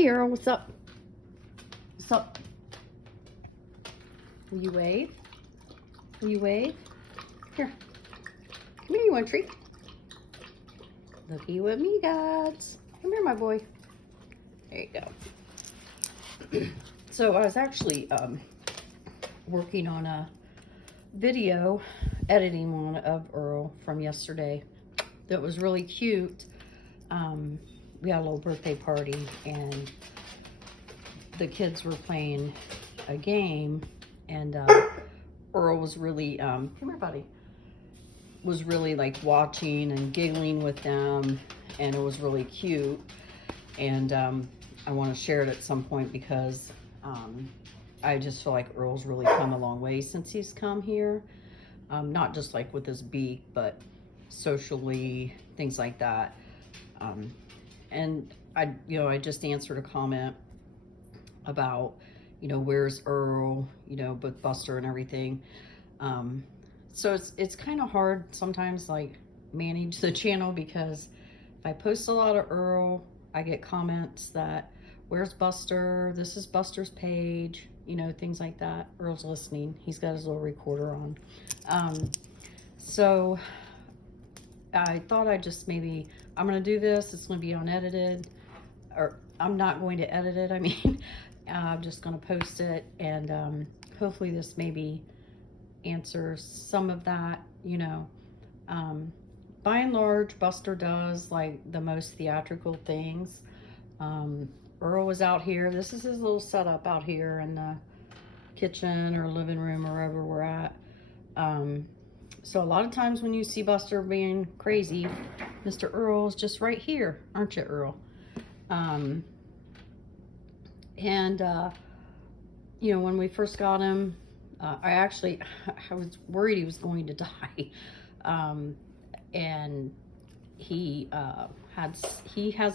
Hey Earl, what's up? What's up? Will you wave? Will you wave? Here. Come here, you want a treat? Looky what me got. Come here, my boy. There you go. So I was actually working on a video, editing one of Earl from yesterday that was really cute. We had a little birthday party and the kids were playing a game, and Earl was really, come here buddy, was really like watching and giggling with them, and it was really cute. And I want to share it at some point because I just feel like Earl's really come a long way since he's come here. Not just like with his beak, but socially, things like that. And I just answered a comment about, where's Earl, with Buster and everything. So it's kind of hard sometimes, like, manage the channel, because if I post a lot of Earl, I get comments that, where's Buster? This is Buster's page, things like that. Earl's listening. He's got his little recorder on. So I thought I'm going to do this. It's going to be unedited, or I'm not going to edit it. I mean, I'm just going to post it, and hopefully this maybe answers some of that, By and large, Buster does like the most theatrical things. Earl was out here. This is his little setup out here in the kitchen or living room or wherever we're at. So a lot of times when you see Buster being crazy, Mr. Earl's just right here, aren't you, Earl? When we first got him, I was worried he was going to die. And he has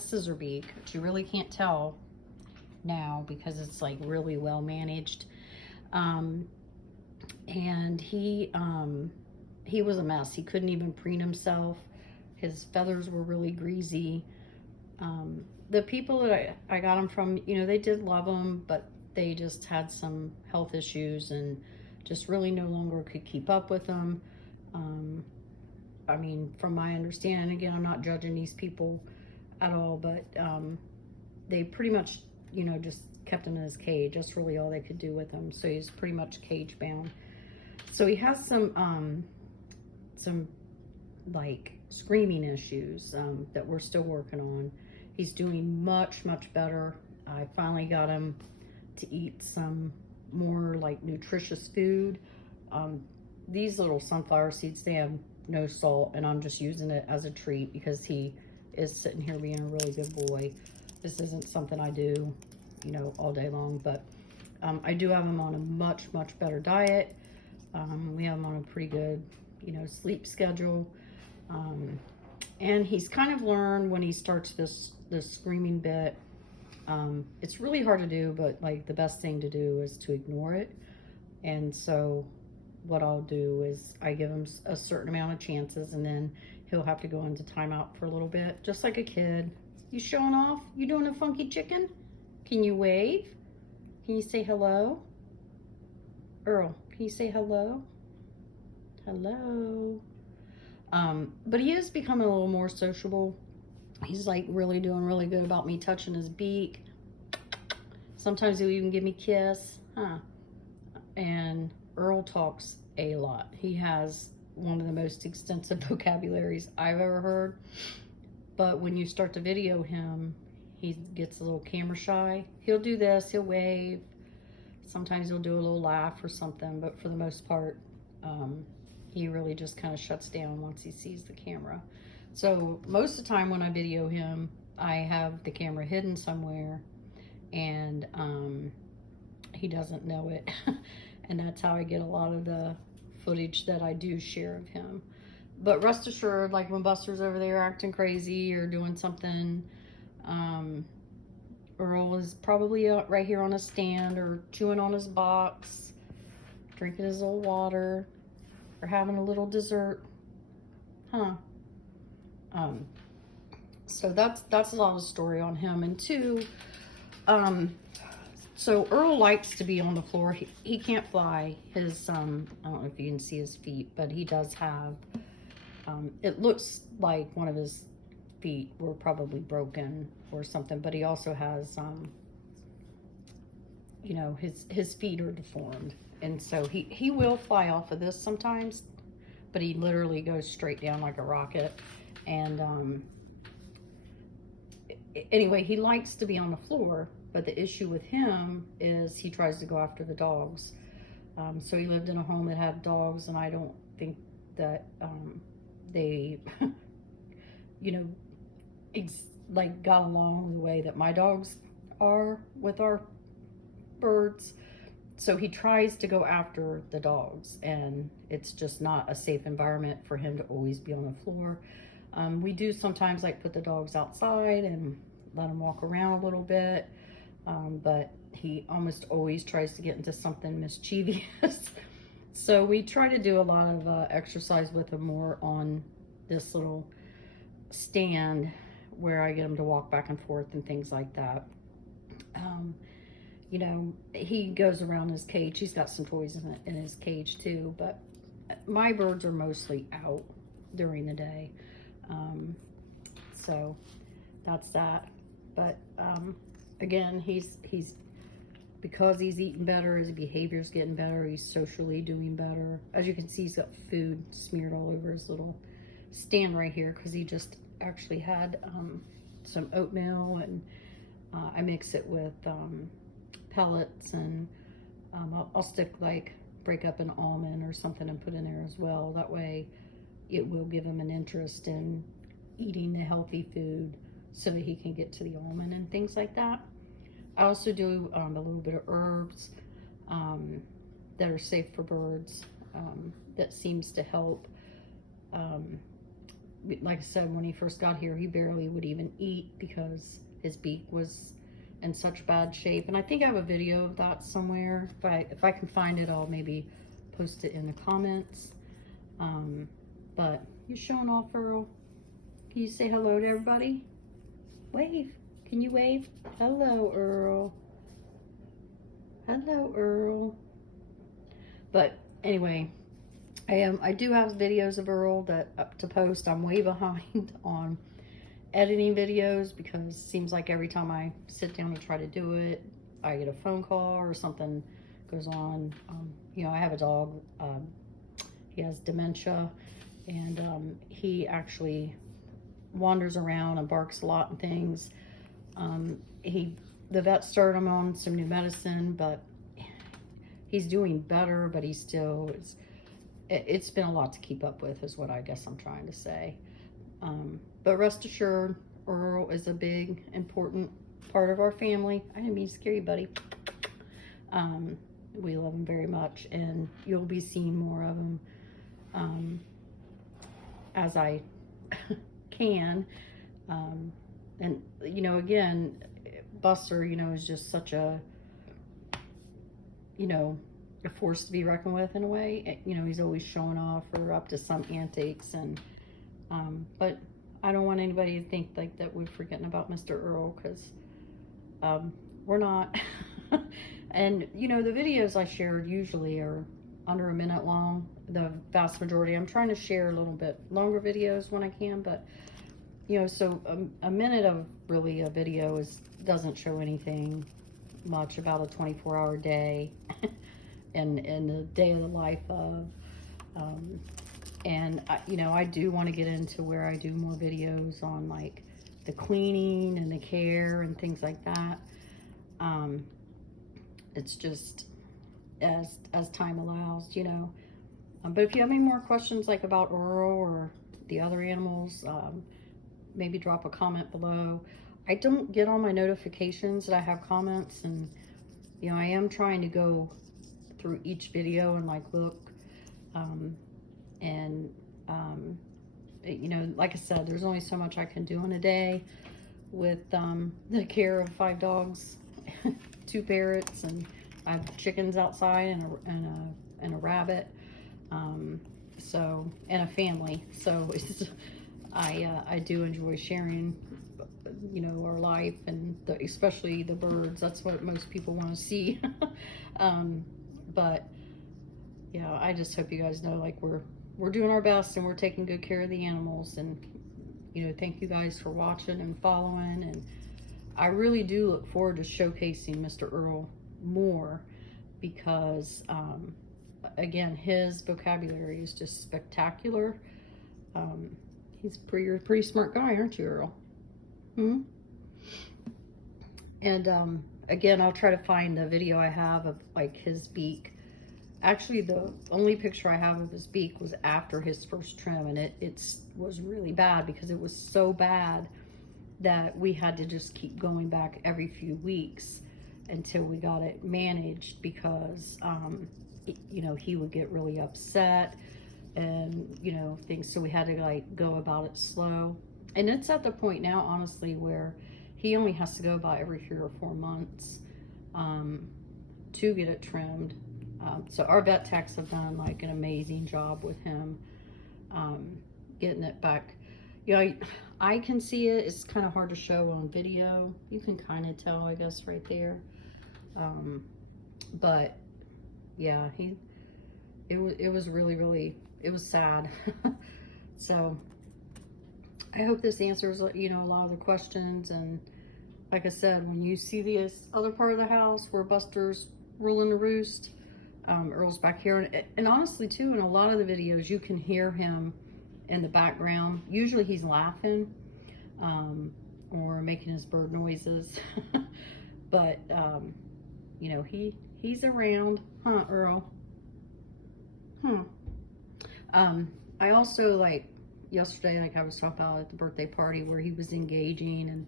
scissor beak, which you really can't tell now because it's like really well managed. And he was a mess. He couldn't even preen himself. His feathers were really greasy. The people that I got him from, they did love him, but they just had some health issues and just really no longer could keep up with him. I mean, from my understanding, again, I'm not judging these people at all, but they pretty much, just kept him in his cage. That's really all they could do with him. So he's pretty much cage bound. So he has some like screaming issues that we're still working on. He's doing much, much better. I finally got him to eat some more like nutritious food. These little sunflower seeds, they have no salt, and I'm just using it as a treat because he is sitting here being a really good boy. This isn't something I do, all day long, but I do have him on a much, much better diet. We have him on a pretty good, sleep schedule. And he's kind of learned when he starts this screaming bit. It's really hard to do, but like the best thing to do is to ignore it. And so what I'll do is I give him a certain amount of chances, and then he'll have to go into timeout for a little bit, just like a kid. You showing off? You doing a funky chicken? Can you wave? Can you say hello? Earl, can you say hello? Hello. But he is becoming a little more sociable. He's like really doing really good about me touching his beak. Sometimes he'll even give me a kiss. And Earl talks a lot. He has one of the most extensive vocabularies I've ever heard. But when you start to video him, he gets a little camera shy. He'll do this, he'll wave. Sometimes he'll do a little laugh or something, but for the most part, he really just kind of shuts down once he sees the camera. So most of the time when I video him, I have the camera hidden somewhere, and he doesn't know it. And that's how I get a lot of the footage that I do share of him. But rest assured, like when Buster's over there acting crazy or doing something, Earl is probably right here on a stand or chewing on his box, drinking his little water, or having a little dessert. So that's a lot of story on him. And two, So Earl likes to be on the floor. He can't fly. His, I don't know if you can see his feet, but he does have, it looks like one of his feet were probably broken or something, but he also has, you know, his feet are deformed. And so he will fly off of this sometimes, but he literally goes straight down like a rocket. And anyway, he likes to be on the floor, but the issue with him is he tries to go after the dogs. So he lived in a home that had dogs, and I don't think that they, you know, like got along the way that my dogs are with our birds. So he tries to go after the dogs, and it's just not a safe environment for him to always be on the floor. We do sometimes like put the dogs outside and let them walk around a little bit, but he almost always tries to get into something mischievous. So we try to do a lot of exercise with him more on this little stand where I get him to walk back and forth and things like that. You know, he goes around his cage. He's got some toys in his cage too, but my birds are mostly out during the day. So that's that. But again, he's because he's eating better, his behavior's getting better, he's socially doing better. As you can see, he's got food smeared all over his little stand right here because he just actually had some oatmeal, and I mix it with pellets, and I'll stick break up an almond or something and put in there as well. That way it will give him an interest in eating the healthy food so that he can get to the almond and things like that. I also do a little bit of herbs that are safe for birds. That seems to help. Like I said, when he first got here, he barely would even eat because his beak was in such bad shape. And I think I have a video of that somewhere. If I can find it, I'll maybe post it in the comments. But you're showing off, Earl. Can you say hello to everybody? Wave. Can you wave? Hello, Earl. Hello, Earl. But anyway, I do have videos of Earl that up to post. I'm way behind on editing videos because it seems like every time I sit down to try to do it, I get a phone call or something goes on. You know, I have a dog. He has dementia, and he actually wanders around and barks a lot and things. The vet started him on some new medicine, but he's doing better, but he still is. It's been a lot to keep up with, is what I guess I'm trying to say. But rest assured, Earl is a big, important part of our family. I didn't mean to scare you, buddy. We love him very much, and you'll be seeing more of him as I can. And, you know, again, Buster, you know, is just such a, you know, a force to be reckoned with in a way. You know, he's always showing off or up to some antics, and but I don't want anybody to think like that we're forgetting about Mr. Earl, because we're not. And you know, the videos I shared usually are under a minute long, the vast majority. I'm trying to share a little bit longer videos when I can, but you know, so a minute of really a video doesn't show anything much about a 24-hour day and the day of the life of. And you know, I do want to get into where I do more videos on like the cleaning and the care and things like that. It's just as time allows, you know. But if you have any more questions like about Earl or the other animals, maybe drop a comment below. I don't get all my notifications that I have comments, and you know, I am trying to go through each video and like look, you know, like I said, there's only so much I can do in a day with the care of 5 dogs, 2 parrots, and I have chickens outside and a rabbit, so, and a family. So it's, I do enjoy sharing you know, our life, and especially the birds. That's what most people want to see. But yeah, I just hope you guys know, like, we're doing our best and we're taking good care of the animals. And you know, thank you guys for watching and following. And I really do look forward to showcasing Mr. Earl more, because again, his vocabulary is just spectacular. He's you're a pretty smart guy, aren't you, Earl? And again, I'll try to find the video I have of like his beak. Actually, the only picture I have of his beak was after his first trim, and it was really bad, because it was so bad that we had to just keep going back every few weeks until we got it managed, because you know, he would get really upset and, you know, things. So we had to like go about it slow. And it's at the point now, honestly, where he only has to go about every 3 or 4 months to get it trimmed. So our vet techs have done like an amazing job with him, getting it back. You know, I can see it. It's kind of hard to show on video. You can kind of tell, I guess, right there. But yeah, it was really, it was sad. So I hope this answers, you know, a lot of the questions. And like I said, when you see this other part of the house where Buster's ruling the roost, Earl's back here. And honestly, too, in a lot of the videos, you can hear him in the background. Usually he's laughing or making his bird noises. But, you know, he's around. Huh, Earl? I also, like, yesterday, like I was talking about at the birthday party, where he was engaging and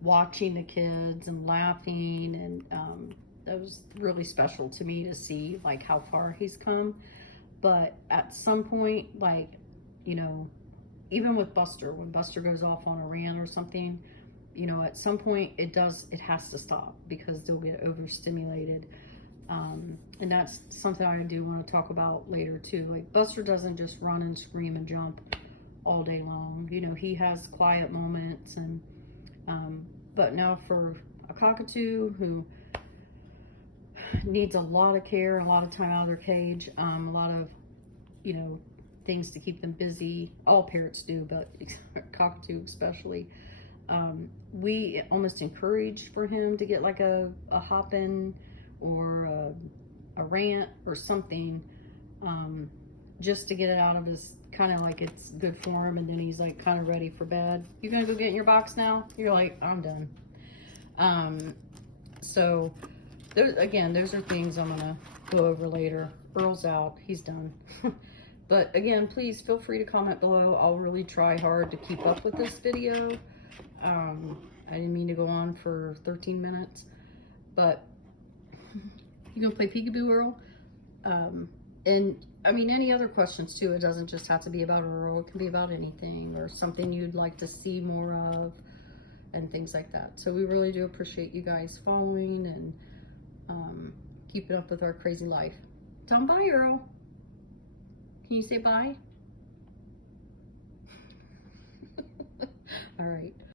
watching the kids and laughing, and that was really special to me to see, like, how far he's come. But at some point, like, you know, even with Buster, when Buster goes off on a rant or something, you know, at some point it has to stop, because they'll get overstimulated. And that's something I do want to talk about later too. Like, Buster doesn't just run and scream and jump all day long. You know, he has quiet moments. And but now for a cockatoo who needs a lot of care, a lot of time out of their cage, a lot of, you know, things to keep them busy. All parrots do, but cockatoo especially. We almost encourage for him to get like a hop-in or a rant or something, just to get it out of his, kind of like it's good for him. And then he's like kind of ready for bed. You gonna go get in your box now? You're like, I'm done. So those are things I'm gonna go over later. Earl's out, he's done. But again, please feel free to comment below. I'll really try hard to keep up with this video. I didn't mean to go on for 13 minutes, but you gonna play peekaboo, Earl? And I mean, any other questions too. It doesn't just have to be about Earl. It can be about anything, or something you'd like to see more of, and things like that. So we really do appreciate you guys following and keeping up with our crazy life. Tell them bye, Earl. Can you say bye? All right.